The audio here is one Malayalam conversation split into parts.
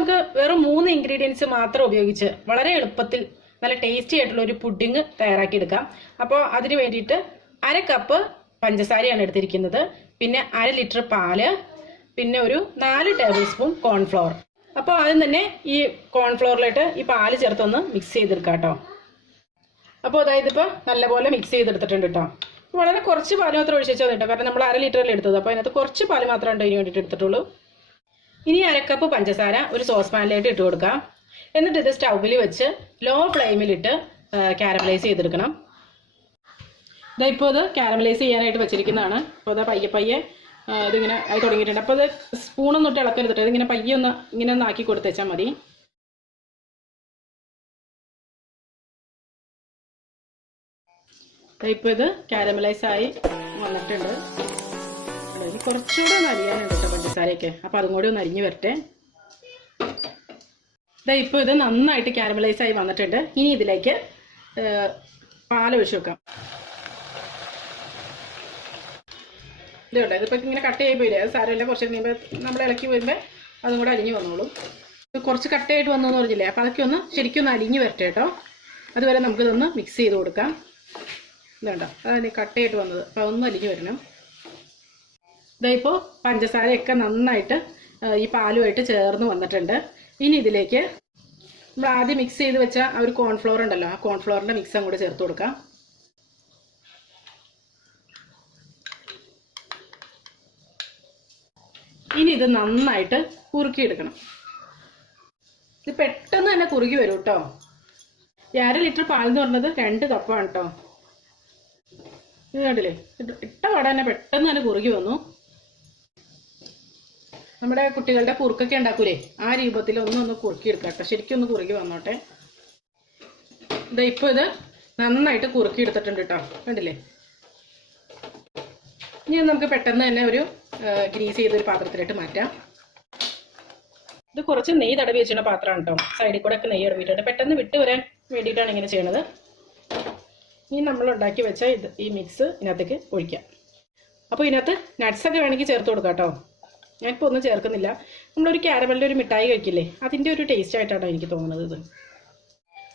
നമുക്ക് വെറും 3 ഇൻഗ്രീഡിയൻസ് മാത്രം ഉപയോഗിച്ച് വളരെ എളുപ്പത്തിൽ നല്ല ടേസ്റ്റി ആയിട്ടുള്ള ഒരു പുഡിംഗ് തയ്യാറാക്കി എടുക്കാം. അപ്പോൾ അതിന് വേണ്ടിയിട്ട് 1/2 കപ്പ് പഞ്ചസാരയാണ് എടുത്തിരിക്കുന്നത്, പിന്നെ 1/2 ലിറ്റർ പാല്, പിന്നെ ഒരു 4 ടേബിൾ സ്പൂൺ കോൺഫ്ലോർ. അപ്പോൾ ആദ്യം തന്നെ ഈ കോൺഫ്ലോറിലിട്ട് ഈ പാല് ചേർത്തൊന്ന് മിക്സ് ചെയ്തെടുക്കാം കേട്ടോ. അപ്പോൾ അതായത് ഇപ്പോൾ നല്ലപോലെ മിക്സ് ചെയ്തെടുത്തിട്ടുണ്ട് കേട്ടോ. വളരെ കുറച്ച് പാല് മാത്രം ഒഴിച്ചാൽ കേട്ടോ, കാരണം നമ്മൾ 1/2 ലിറ്ററിൽ എടുത്തത്. അപ്പോൾ അതിനകത്ത് കുറച്ച് പാല് മാത്രമേ ഇതിന് വേണ്ടിയിട്ട് എടുത്തിട്ടുള്ളൂ. ഇനി 1/2 കപ്പ് പഞ്ചസാര ഒരു സോസ് പാനിലേക്ക് ഇട്ട് കൊടുക്കാം. എന്നിട്ട് ഇത് സ്റ്റൗവിൽ വെച്ച് ലോ ഫ്ലെയിമിലിട്ട് കാരമലൈസ് ചെയ്തെടുക്കണം. ഇപ്പോൾ ഇത് കാരമലൈസ് ചെയ്യാനായിട്ട് വെച്ചിരിക്കുന്നതാണ്. അപ്പോൾ അത് പയ്യെ പയ്യെ ഇതിങ്ങനെ ആയി തുടങ്ങിയിട്ടുണ്ട്. അപ്പോൾ അത് സ്പൂണൊന്നും ഇട്ട് ഇളക്കരുതിട്ട് ഇതിങ്ങനെ പയ്യെ ഇങ്ങനെ ഒന്ന് ആക്കി കൊടുത്തേച്ചാൽ മതി. ഇപ്പോൾ ഇത് കാരമലൈസ് ആയി വന്നിട്ടുണ്ട്. കുറച്ചുകൂടെ ഒന്ന് അരിയാനുണ്ട് കേട്ടോ പഞ്ചസാരയൊക്കെ. അപ്പോൾ അതും കൂടി ഒന്ന് അരിഞ്ഞ് വരട്ടെ. ഇപ്പോൾ ഇത് നന്നായിട്ട് കാരമലൈസ് ആയി വന്നിട്ടുണ്ട്. ഇനി ഇതിലേക്ക് പാലൊഴിച്ച് വെക്കാം. ഇതുണ്ട്, ഇതിപ്പോൾ ഇങ്ങനെ കട്ട് ചെയ്ത് പോയില്ലേ, അത് സാരമില്ല. കുറച്ച് കഴിയുമ്പോൾ നമ്മൾ ഇളക്കി വരുമ്പോൾ അതും കൂടെ അരിഞ്ഞ് വന്നോളും. ഇത് കുറച്ച് കട്ടയായിട്ട് വന്നു എന്ന് പറഞ്ഞില്ലേ, അപ്പോൾ അതൊക്കെ ഒന്ന് ശരിക്കും ഒന്ന് അരിഞ്ഞ് വരട്ടെ കേട്ടോ. അതുവരെ നമുക്കിതൊന്ന് മിക്സ് ചെയ്ത് കൊടുക്കാം. ഇതുണ്ടോ, അതാണ് കട്ടയായിട്ട് വന്നത്. അപ്പോൾ അതൊന്നും അരിഞ്ഞ് വരണം. ഇപ്പോൾ പഞ്ചസാരയൊക്കെ നന്നായിട്ട് ഈ പാലുമായിട്ട് ചേർന്ന് വന്നിട്ടുണ്ട്. ഇനി ഇതിലേക്ക് നമ്മൾ ആദ്യം മിക്സ് ചെയ്ത് വെച്ച ആ ഒരു കോൺഫ്ലോർ ഉണ്ടല്ലോ, ആ കോൺഫ്ലോറിൻ്റെ മിക്സ് അങ്ങോട്ട് ചേർത്ത് കൊടുക്കാം. ഇനി ഇത് നന്നായിട്ട് കുറുക്കിയെടുക്കണം. ഇത് പെട്ടെന്ന് തന്നെ കുറുകി വരും കേട്ടോ. 1/2 ലിറ്റർ പാലെന്ന് പറഞ്ഞത് 2 കപ്പാണ് കേട്ടോ. ഇത് കണ്ടില്ലേ, ഇട്ട പാടെ തന്നെ പെട്ടെന്ന് തന്നെ കുറുകി വന്നു. നമ്മുടെ കുട്ടികളുടെ കുറുക്കൊക്കെ ഉണ്ടാക്കൂലേ, ആ രൂപത്തിൽ ഒന്ന് കുറുക്കിയെടുക്കാം കേട്ടോ. ശരിക്കും ഒന്ന് കുറുകി വന്നോട്ടെ. ഇപ്പോൾ ഇത് നന്നായിട്ട് കുറുക്കിയെടുത്തിട്ടുണ്ട് കേട്ടോ, കണ്ടില്ലേ. ഇനി നമുക്ക് പെട്ടെന്ന് തന്നെ ഒരു ഗ്രീസ് ചെയ്തൊരു പാത്രത്തിലിട്ട് മാറ്റാം. ഇത് കുറച്ച് നെയ്യ് തടവി വെച്ചിട്ടുള്ള പാത്രമാണ് കേട്ടോ. സൈഡിൽ കൂടെ ഒക്കെ നെയ്യ് തടവിയിട്ടുണ്ട്. പെട്ടെന്ന് വിട്ട് വരാൻ വേണ്ടിയിട്ടാണ് ഇങ്ങനെ ചെയ്യണത്. ഇനി നമ്മൾ ഉണ്ടാക്കി വെച്ച ഈ മിക്സ് ഇതിനകത്തേക്ക് ഒഴിക്കാം. അപ്പോൾ ഇതിനകത്ത് നട്ട്സൊക്കെ വേണമെങ്കിൽ ചേർത്ത് കൊടുക്കാം കേട്ടോ. ഞാനിപ്പോൾ ഒന്നും ചേർക്കുന്നില്ല. നമ്മളൊരു കാരമലിൻ്റെ ഒരു മിഠായി കഴിക്കില്ലേ, അതിൻ്റെ ഒരു ടേസ്റ്റ് ആയിട്ടാണ് എനിക്ക് തോന്നുന്നത് ഇത്.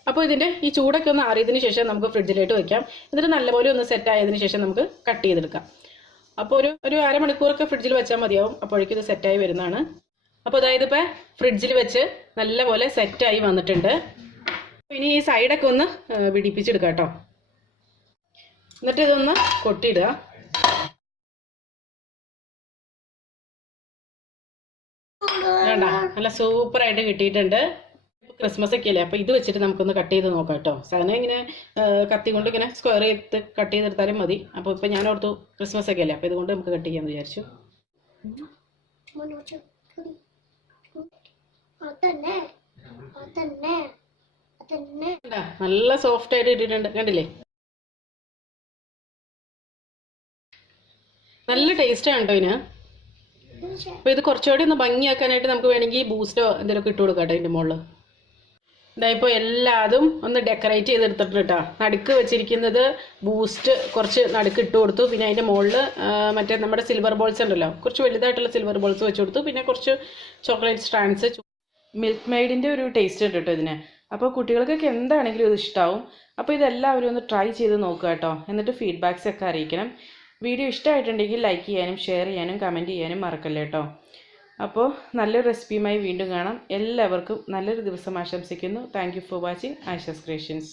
അപ്പോൾ ഇതിൻ്റെ ഈ ചൂടൊക്കെ ഒന്ന് ആറിയതിന് ശേഷം നമുക്ക് ഫ്രിഡ്ജിലേക്ക് വയ്ക്കാം. എന്നിട്ട് നല്ലപോലെ ഒന്ന് സെറ്റ് ആയതിനു ശേഷം നമുക്ക് കട്ട് ചെയ്തെടുക്കാം. അപ്പോൾ ഒരു അരമണിക്കൂറൊക്കെ ഫ്രിഡ്ജിൽ വെച്ചാൽ മതിയാവും. അപ്പോഴേക്കും ഇത് സെറ്റായി വരുന്നതാണ്. അപ്പോൾ അതായത് ഇപ്പോൾ ഫ്രിഡ്ജിൽ വെച്ച് നല്ലപോലെ സെറ്റായി വന്നിട്ടുണ്ട്. ഇനി ഈ സൈഡൊക്കെ ഒന്ന് പിടിപ്പിച്ചെടുക്കാം കേട്ടോ. എന്നിട്ട് ഇതൊന്ന് കൊട്ടിയിടുക. വേണ്ട, നല്ല സൂപ്പറായിട്ട് കിട്ടിയിട്ടുണ്ട്. ക്രിസ്മസ് ഒക്കെ അല്ലേ, അപ്പോൾ ഇത് വെച്ചിട്ട് നമുക്കൊന്ന് കട്ട് ചെയ്ത് നോക്കാം കേട്ടോ. സാധനം ഇങ്ങനെ കത്തി കൊണ്ട് ഇങ്ങനെ സ്ക്വയർ ചെയ്ത് കട്ട് ചെയ്തെടുത്താലും മതി. അപ്പോൾ ഇപ്പോൾ ഞാൻ ഓർത്തു ക്രിസ്മസ് ഒക്കെ അല്ലേ, അപ്പോൾ ഇതുകൊണ്ട് നമുക്ക് കട്ട് ചെയ്യാമെന്ന് വിചാരിച്ചു. നല്ല സോഫ്റ്റ് ആയിട്ട് ഇട്ടിട്ടുണ്ട്, കണ്ടില്ലേ. നല്ല ടേസ്റ്റാണ് കേട്ടോ ഇതിന്. അപ്പോൾ ഇത് കുറച്ചുകൂടി ഒന്ന് ഭംഗിയാക്കാനായിട്ട് നമുക്ക് വേണമെങ്കിൽ ബൂസ്റ്റോ എന്തെങ്കിലുമൊക്കെ ഇട്ട് കൊടുക്കാം കേട്ടോ ഇതിൻ്റെ മുകളിൽ. ഇതായിപ്പോൾ എല്ലാതും ഒന്ന് ഡെക്കറേറ്റ് ചെയ്തെടുത്തിട്ടുണ്ട് കേട്ടോ. നടുക്ക് വെച്ചിരിക്കുന്നത് ബൂസ്റ്റ് കുറച്ച് നടുക്ക് ഇട്ട് കൊടുത്തു. പിന്നെ അതിൻ്റെ മുകളിൽ മറ്റേ നമ്മുടെ സിൽവർ ബോൾസ് ഉണ്ടല്ലോ, കുറച്ച് വലുതായിട്ടുള്ള സിൽവർ ബോൾസ് വെച്ച് കൊടുത്തു. പിന്നെ കുറച്ച് ചോക്ലേറ്റ് സ്ട്രാൻഡ്സ്. മിൽക്ക് മെയ്ഡിൻ്റെ ഒരു ടേസ്റ്റ് ഉണ്ട് കേട്ടോ ഇതിന്. അപ്പോൾ കുട്ടികൾക്കൊക്കെ എന്താണെങ്കിലും ഇത് ഇഷ്ടമാവും. അപ്പോൾ ഇതെല്ലാവരും ഒന്ന് ട്രൈ ചെയ്ത് നോക്കുക കേട്ടോ. എന്നിട്ട് ഫീഡ്ബാക്സ് ഒക്കെ അറിയിക്കണം. വീഡിയോ ഇഷ്ടമായിട്ടുണ്ടെങ്കിൽ ലൈക്ക് ചെയ്യാനും ഷെയർ ചെയ്യാനും കമൻറ്റ് ചെയ്യാനും മറക്കല്ലേ കേട്ടോ. അപ്പോൾ നല്ലൊരു റെസിപ്പിയുമായി വീണ്ടും കാണാം. എല്ലാവർക്കും നല്ലൊരു ദിവസം ആശംസിക്കുന്നു. Thank you for watching Ayesha's creations.